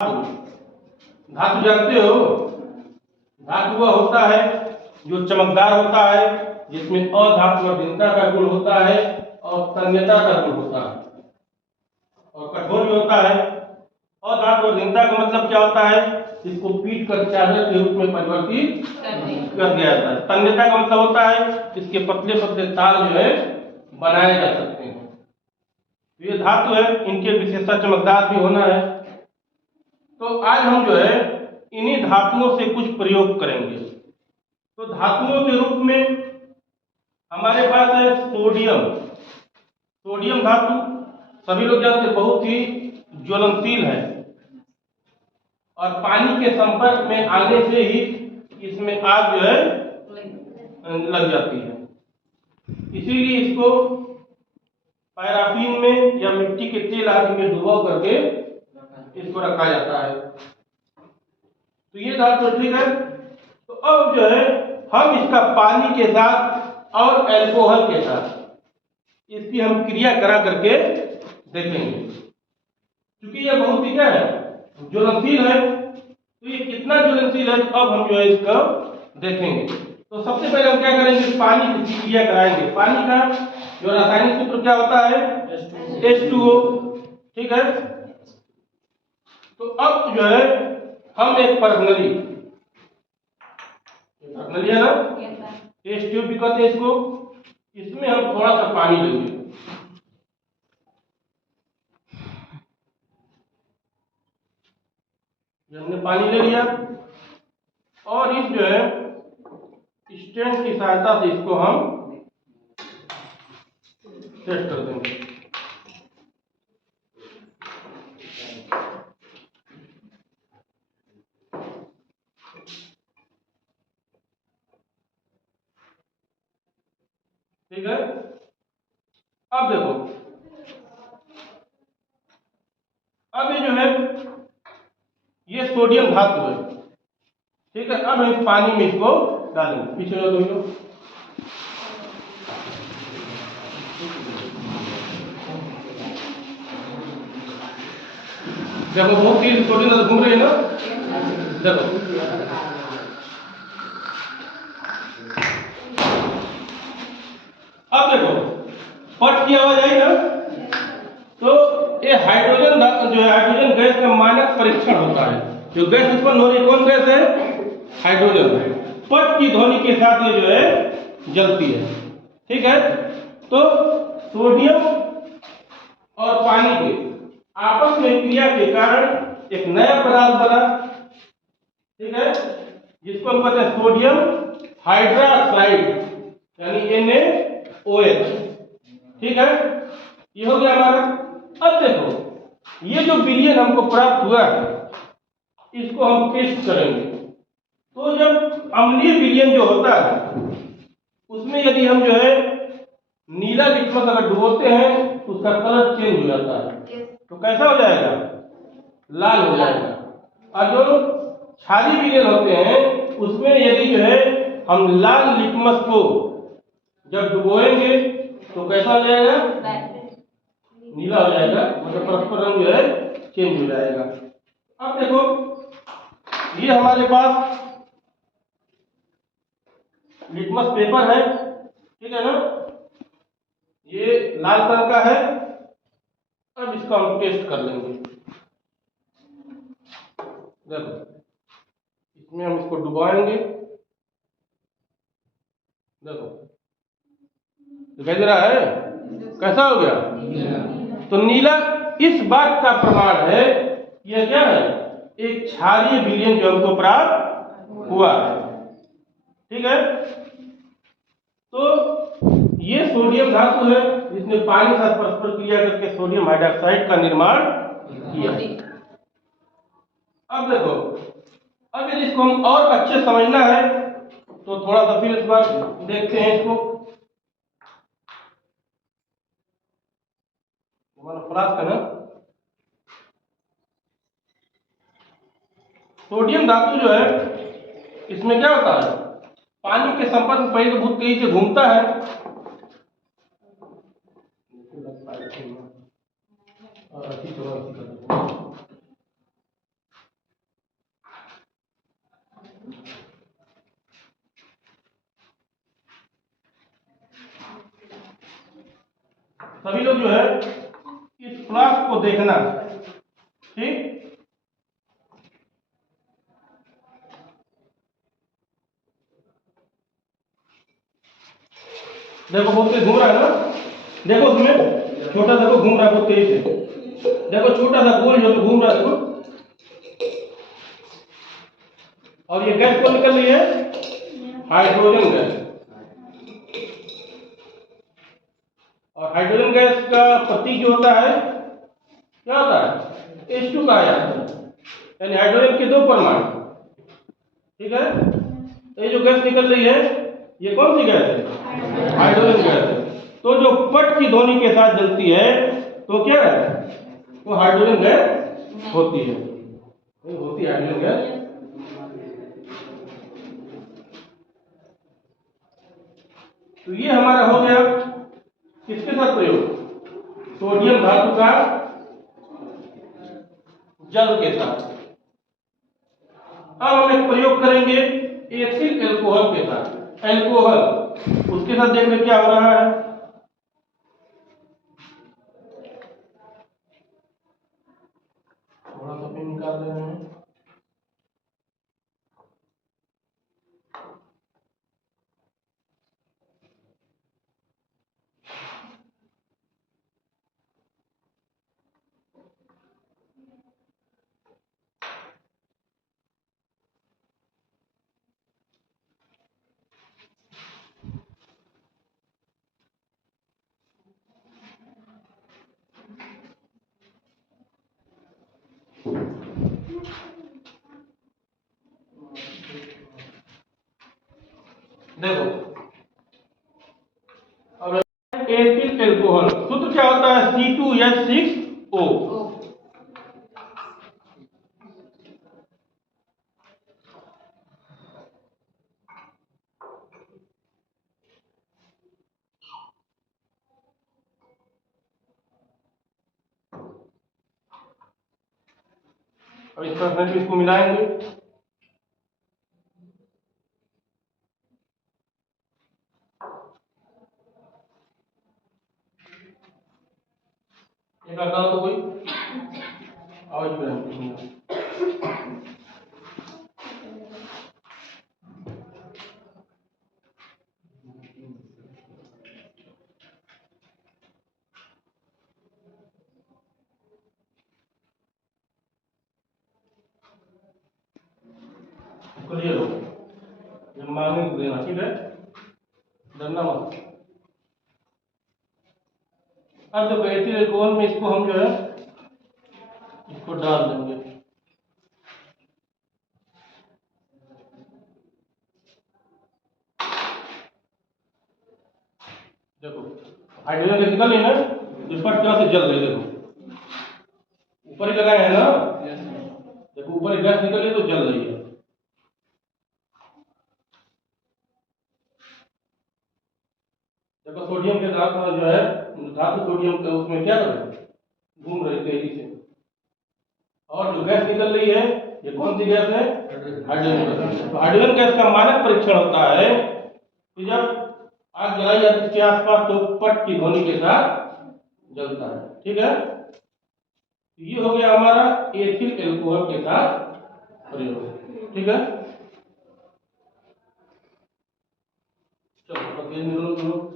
धातु जानते हो? धातु वह होता है जो चमकदार होता है, जिसमें अधात्वर्धीनता का गुण होता है और तन्यता का गुण होता है, और कठोर भी होता है। अधात्वर्धीनता का मतलब क्या होता है? इसको पीट कर चादर के रूप में परिवर्तित कर दिया जाता है। तन्यता का मतलब होता है इसके पतले पतले तार जो है बनाए जा सकते हैं। ये धातु है, इनके विशेषता चमकदार भी होना है। तो आज हम जो है इन्हीं धातुओं से कुछ प्रयोग करेंगे। तो धातुओं के रूप में हमारे पास है सोडियम। सोडियम धातु सभी लोग जानते हैं, बहुत ही ज्वलनशील है और पानी के संपर्क में आने से ही इसमें आग जो है लग जाती है। इसीलिए इसको पैराफिन में या मिट्टी के तेल आदि में डुबो करके इसको रखा जाता है। तो ये धातु ठीक है। तो अब जो है हम इसका पानी के साथ और अल्कोहल के साथ इसकी हम क्रिया करा करके देखेंगे। क्योंकि यह बहुत ही क्या है, ज्वलनशील है। तो ये कितना ज्वलनशील है, अब हम जो है इसको देखेंगे। तो सबसे पहले हम क्या करेंगे, पानी की क्रिया कराएंगे। पानी का जो रासायनिक सूत्र क्या होता है? H2O। ठीक है। तो अब जो है हम एक पर्सनली है ना, टेस्ट ट्यूब भी कहते हैं इसको, इसमें हम थोड़ा सा पानी लेंगे। हमने पानी ले लिया और इस जो है स्टैंड की सहायता से इसको हम टेस्ट कर देंगे। ठीक है। अब देखो, अब ये जो है ये सोडियम धातु है। ठीक है। अब हम पानी में इसको डालेंगे। पीछे लो दोनों। देखो बहुत ही सोडियम घूम रही है ना। देखो अब देखो पट की आवाज आई ना। तो ये हाइड्रोजन जो है हाइड्रोजन गैस का मानक परीक्षण होता है। जो गैस उत्पन्न हो रही है, कौन गैस है? हाइड्रोजन। पट की ध्वनि के साथ ये जो है जलती है। ठीक है। तो सोडियम और पानी के आपस में क्रिया के कारण एक नया पदार्थ बना। ठीक है। जिसको हम कहते हैं सोडियम हाइड्रोक्साइड यानी NaOH। ठीक है। ये हो गया हमारा। अब देखो ये जो विलयन हमको प्राप्त हुआ है, इसको हम टेस्ट करेंगे। तो जब अम्लीय विलयन जो होता है उसमें यदि हम जो है नीला लिटमस अगर डुबोते हैं तो उसका कलर चेंज हो जाता है। तो कैसा हो जाएगा? लाल हो जाएगा। और जो क्षारीय विलयन होते हैं उसमें यदि जो है हम लाल लिटमस को जब डुबोएंगे तो कैसा हो जाएगा? नीला हो जाएगा। मतलब परस्पर रंग जो है चेंज हो जाएगा। अब देखो ये हमारे पास लिटमस पेपर है। ठीक है ना। ये लाल कलर का है। अब इसका हम टेस्ट कर लेंगे। देखो इसमें हम इसको डुबाएंगे। देखो दिखाई दे रहा है कैसा हो गया? तो नीला इस बात का प्रमाण है कि यह क्या है? एक क्षारीय विलयन जो हमको प्राप्त हुआ है। ठीक है। तो ये सोडियम धातु है जिसने पानी के साथ परस्पर क्रिया करके सोडियम हाइड्रोक्साइड का निर्माण किया। अब देखो, अब यदि इसको हम और अच्छे समझना है तो थोड़ा सा फिर इस बार देखते हैं इसको। फ्लास्क है ना। सोडियम धातु जो है इसमें क्या होता है? पानी के संपर्क में पहले तो बहुत तेजी से घूमता है। सभी लोग जो है इस फ्लास्क को देखना, ठीक। देखो बहुत तेज घूम रहा है ना, देखो उसमें छोटा सा को घूम रहा है बहुत तेज से, देखो छोटा सा गोल जो घूम रहा है देखो, और ये गैस कौन निकल रही है? Hydrogen gas. और हाइड्रोजन गैस का प्रतीक जो होता है क्या होता है? H2 कहा जाता है, यानी हाइड्रोजन के 2 परमाणु, ठीक है। तो ये जो गैस निकल रही है ये कौन सी गैस है? हाइड्रोजन गैस है। तो जो पट की ध्वनि के साथ जलती है तो क्या है? वो हाइड्रोजन गैस होती है, होती है हाइड्रोजन गैस। तो ये हमारा हो गया किसके साथ प्रयोग? सोडियम धातु का जल के साथ। अब हम एक प्रयोग करेंगे एथिल एल्कोहल के साथ। एल्कोहल, उसके साथ देख रहे क्या हो रहा है। थोड़ा सा पेन निकाल रहे हैं। देखो अब एथिल एल्कोहल सूत्र क्या होता है? C2H6O। अब इस पर इसको मिलाएंगे, एक आता हो तो कोई आवाज बनाएंगे। क्लियर हो, जब मांगे तो देना, ठीक है, डरना मत। अब जो एथिल एल्कोहल में इसको हम जो है इसको डाल देंगे। देखो हाइड्रोजन गैस निकल रही है ना, इस पर क्या से जल रही है, देखो ऊपर ही लगाए हैं ना, देखो ऊपर गैस निकल रही है तो जल रही है। देखो सोडियम के साथ में जो है धातु सोडियम के उसमें क्या कर रहे हैं? घूम रही तेजी से। और जो गैस निकल रही है ये कौन सी गैस है? Hydrogen gas. तो हाइड्रोजन गैस का मानक परीक्षण होता है कि जब आग जलाई जाती है इसके आसपास तो पट की ध्वनि के साथ जलता है, ठीक है। ये हो गया हमारा एथिल एल्कोहल के साथ प्रयोग, ठीक है। चलो